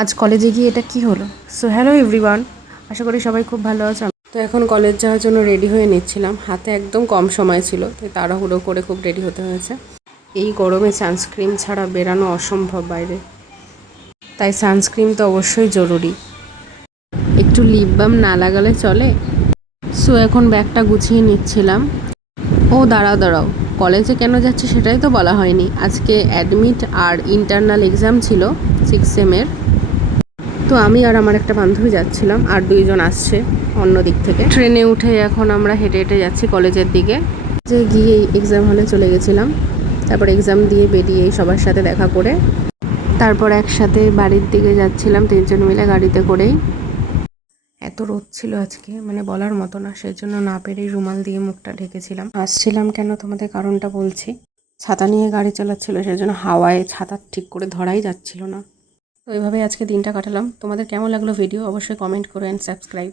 আজ কলেজে গিয়ে এটা কি হলো। সো হ্যালো এভরিওয়ান, আশা করি সবাই খুব ভালো আছে। তো এখন কলেজ যাওয়ার জন্য রেডি হয়ে নিচ্ছিলাম, হাতে একদম কম সময় ছিল, তাই তাড়াহুড়ো করে খুব রেডি হতে হয়েছে। এই গরমে সানস্ক্রিন ছাড়া বেরানো অসম্ভব বাইরে, তাই সানস্ক্রিন তো অবশ্যই জরুরি। একটু লিপ বাম না লাগালে চলে। সো এখন ব্যাগটা গুছিয়ে নিচ্ছিলাম। ও দাঁড়াও, কলেজে কেন যাচ্ছে সেটাই তো বলা হয়নি। আজকে অ্যাডমিট আর ইন্টারনাল এক্সাম ছিল 6 সেমের। তো আমি আর আমার একটা বান্ধবী যাচ্ছিলাম, আর 2জন আসছে অন্য দিক থেকে। ট্রেনে উঠে এখন আমরা হেঁটে হেঁটে যাচ্ছি কলেজের দিকে। যে গিয়ে এক্সাম হলে চলে গেছিলাম, তারপর এক্সাম দিয়ে বেরিয়েই সবার সাথে দেখা করে তারপর একসাথে বাড়ির দিকে যাচ্ছিলাম 3জন মিলে গাড়িতে করেই। এত রোদ ছিল আজকে, মানে বলার মতো না, সেই জন্য না পেরেই রুমাল দিয়ে মুখটা ঢেকেছিলাম। আসছিলাম কেন তোমাদের কারণটা বলছি। ছাতা নিয়ে গাড়ি চালাচ্ছিল, সেই জন্য হাওয়ায় ছাতা ঠিক করে ধরাই যাচ্ছিল না। তো এইভাবে আজকে দিনটা কাটালাম। তোমাদের কেমন লাগলো ভিডিও অবশ্যই কমেন্ট করো অ্যান্ড সাবস্ক্রাইব।